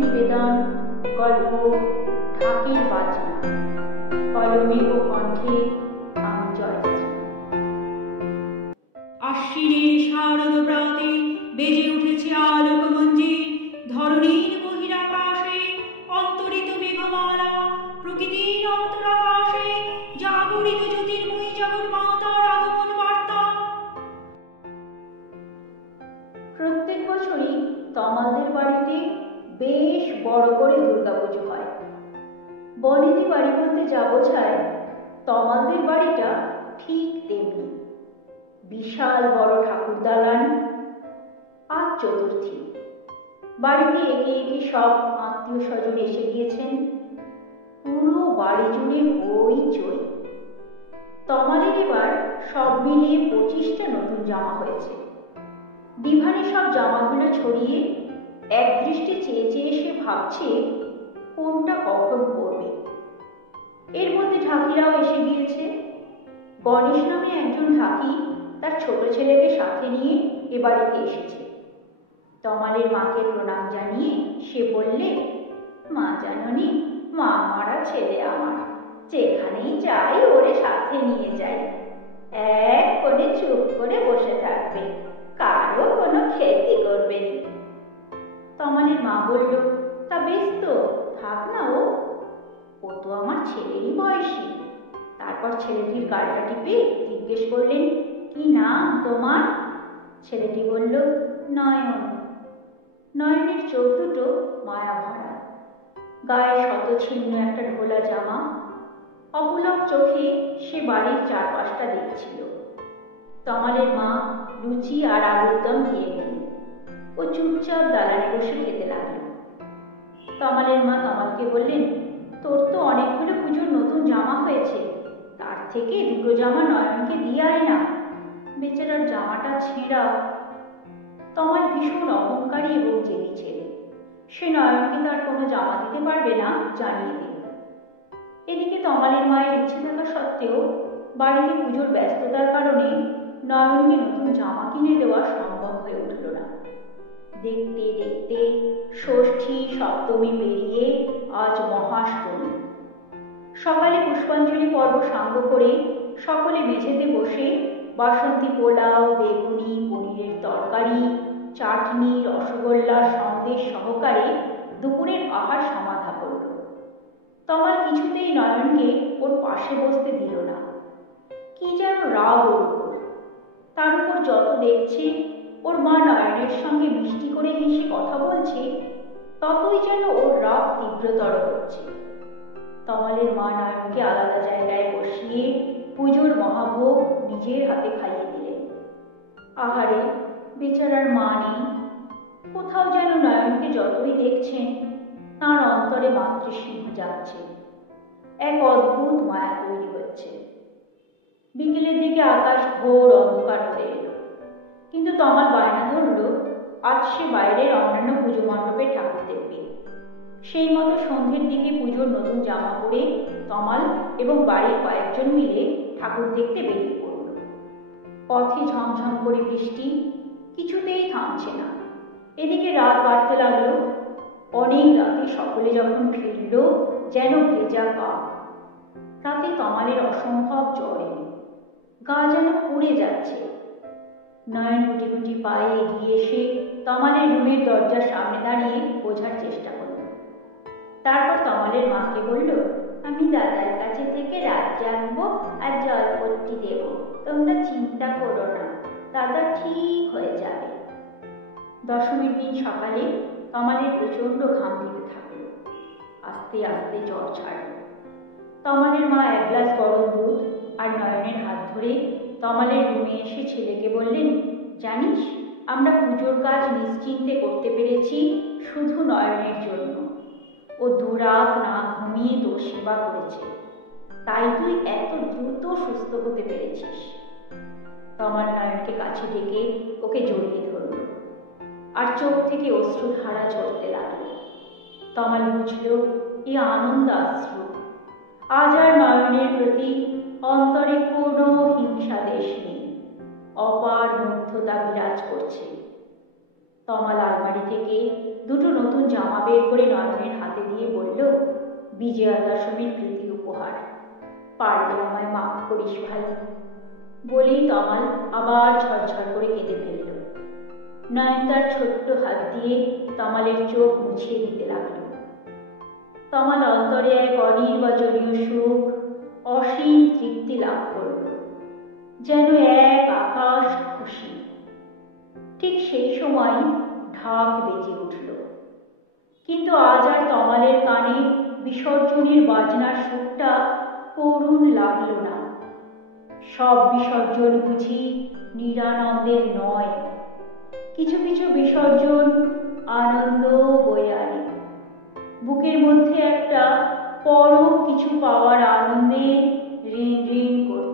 নিবেদন গল্প ঢাকের বাজনা, কলমে ও কণ্ঠে আমি জয়শ্রী। আশ্বিনের শারদ প্রাতে বেজে উঠেছে আলোকমঞ্জির, ধরণীর বহিরাকাশে অন্তরিত মেঘমালা, প্রকৃতির অন্তরাকাশে জাগরিত জ্যোতির্ময়ী জগন্মাতার আগমন বার্তা। প্রত্যেক বছরই তমালদের বাড়িতে বেশ বড় করে দুর্গাপুজো হয়। বনেদি বাড়ি বলতে যা বোঝায়, তমালদের বাড়িটা ঠিক তেমনি। বিশাল বড় ঠাকুর দালান। আজ চতুর্থী। বাড়িতে একে একে সব আত্মীয় স্বজন এসে গিয়েছেন। পুরো বাড়ি জুড়ে হইচই। তমালের এবার সব মিলিয়ে 25টা নতুন জামা হয়েছে। ডিভানে সব জামাগুলো ছড়িয়ে এক দৃষ্টি চেয়ে চেয়ে সে ভাবছে কোনটা কখন পরবে। এর মধ্যে ঢাকিরাও এসে গিয়েছে। গণেশ নামে একজন ঢাকি তার ছোট ছেলেকে সাথে নিয়ে এ বাড়িতে এসেছে। তমালের মাকে প্রণাম জানিয়ে সে বললে, মা জাননি, মা মারা ছেলে আমার, যেখানেই যাই ওরে সাথে নিয়ে যাই। এক কোণে চুপ করে বসে থাকবে, কারো কোনো ক্ষতি করবে না। তমালের মা বলল, তা বেশ তো, থাক না ও তো আমার ছেলেরই বয়সী। তারপর ছেলেটির গালটা টিপে জিজ্ঞেস করলেন, কি নাম তোমার? ছেলেটি বলল, নয়ন। নয়নের চোখ দুটো মায়া ভরা, গায়ে শতছিন্ন একটা ঢোলা জামা। অপুলক চোখে সে বাড়ির চারপাশটা দেখছিল। তমালের মা লুচি আর আলুর দম দিয়ে গেলেন। ও চুপচাপ দালানে বসে খেতে লাগল। তমালের মা তমালকে বললেন, তোর তো অনেকগুলো পুজোর নতুন জামা হয়েছে, তার থেকে দুটো জামা নয়নকে দিয়ে আয় না, বেচারার জামাটা ছেঁড়া। তমাল ভীষণ অহংকারী এবং জেদি ছেলে, সে নয়নকে তার কোনো জামা দিতে পারবে না জানিয়ে দিল। এদিকে তমালের মায়ের ইচ্ছে থাকা সত্ত্বেও বাড়িতে পুজোর ব্যস্ততার কারণে নয়নকে নতুন জামা কিনে দেওয়া সম্ভব হয়ে উঠল না। দেখতে দেখতে ষষ্ঠী সপ্তমী পেরিয়ে আজ মহাষ্টমী। সকালে পুষ্পাঞ্জলি পর্ব সাঙ্গ করে সকলে মেঝেতে বসে বাসন্তী পোলাও, বেগুনি, পনিরের তরকারি, চাটনি, রসগোল্লা, সন্দেশ সহকারে দুপুরের আহার সমাধা করল। তমাল কিছুতেই নয়নকে ওর পাশে বসতে দিল না। কি যেন রাগ ওর উপর। তার উপর যত দেখছে ওর মা নয়নের সঙ্গে মিষ্টি করে হেসে কথা বলছে, ততই যেন ওর রাগ তীব্রতর হচ্ছে। তমালের মা নয়নকে আলাদা জায়গায় বসিয়ে পুজোর মহাভোগ নিজের হাতে খাইয়ে দিলেন। আহারে, বেচারার মা নেই। কোথাও যেন নয়নকে যতই দেখছেন তাঁর অন্তরে মাতৃস্নেহ যাচ্ছে। এক অদ্ভুত মায়া তৈরি হচ্ছে। বিকেলের দিকে আকাশ ঘোর অন্ধকার হয়ে এলো, কিন্তু তমাল বায়না ধরল আজ সে বাইরের অন্যান্য পুজো মণ্ডপে ঠাকুর দেখবে। সেই মতো সন্ধ্যের দিকে পুজোর নতুন জামা পরে তমাল এবং বাড়ির কয়েকজন মিলে ঠাকুর দেখতে বেরিয়ে পড়ল। পথে ঝমঝম করে বৃষ্টি, কিছুতেই থামছে না। এদিকে রাত বাড়তে লাগলো। অনেক রাতে সকলে যখন ফিরল যেন ভেজা কাক। রাতে তমালের অসম্ভব জ্বর এলো, গা যেন পুড়ে যাচ্ছে। নয়ন গুটি গুটি পায়ে এগিয়ে এসে তমালের রুমের দরজার সামনে দাঁড়িয়ে বোঝার চেষ্টা করল। তারপর তমালের মাকে বলল, আমি দাদার কাছে থেকে রাত জাগবো আর জলপট্টি দেব, তোমরা চিন্তা করো না, দাদা ঠিক হয়ে যাবে। দশমীর দিন সকালে তমালের প্রচন্ড ঘাম দিতে থাকলো। আস্তে আস্তে জ্বর ছাড়ল। তমালের মা এক গ্লাস গরম দুধ আর নয়নের হাত ধরে তমালের রুমে এসে ছেলেকে বললেন, জানিস, আমরা পুজোর কাজ নিশ্চিন্তে করতে পেরেছি শুধু নয়নের জন্য। ও দুরাত না ঘুমিয়ে তোর সেবা করেছে, তাই তুই এত দ্রুত সুস্থ হতে পেরেছিস। তমাল নয়নকে কাছে ডেকে ওকে জড়িয়ে ধরল, আর চোখ থেকে অশ্রুধারা ঝরতে লাগল। তমাল বুঝল এ আনন্দাশ্রু। আজ আর নয়নের প্রতি অন্তরে কোনো হিংসা দেশ নেই, অপার মুগ্ধতা বিরাজ করছে। তমাল আলমারি থেকে থেকে দুটো নতুন জামা বের করে নয়নের হাতে দিয়ে বলল, বিজয়া দশমীর প্রীতি উপহার, পারলে আমায় মাফ করিস ভাই। বলেই তমাল আবার ঝরঝর করে কেঁদে ফেলল। নয়ন তার ছোট্ট হাত দিয়ে তমালের চোখ মুছিয়ে দিতে লাগল। তমাল অন্তরে এক অনির্বচনীয় সুখ, অসীম তৃপ্তি লাভ করল, যেন এক আকাশ খুশি। ঠিক সেই সময় ঢাক বেজে উঠল, কিন্তু আজ আর তমালের কানে বিসর্জনের বাজনার সুরটা করুণ লাগল না। সব বিসর্জন বুঝি নিরানন্দের নয়, কিছু কিছু বিসর্জন আনন্দ বয়ে আনে। বুকের মধ্যে একটা পরম কিছু পাওয়ার আনন্দে রিন রিন করতে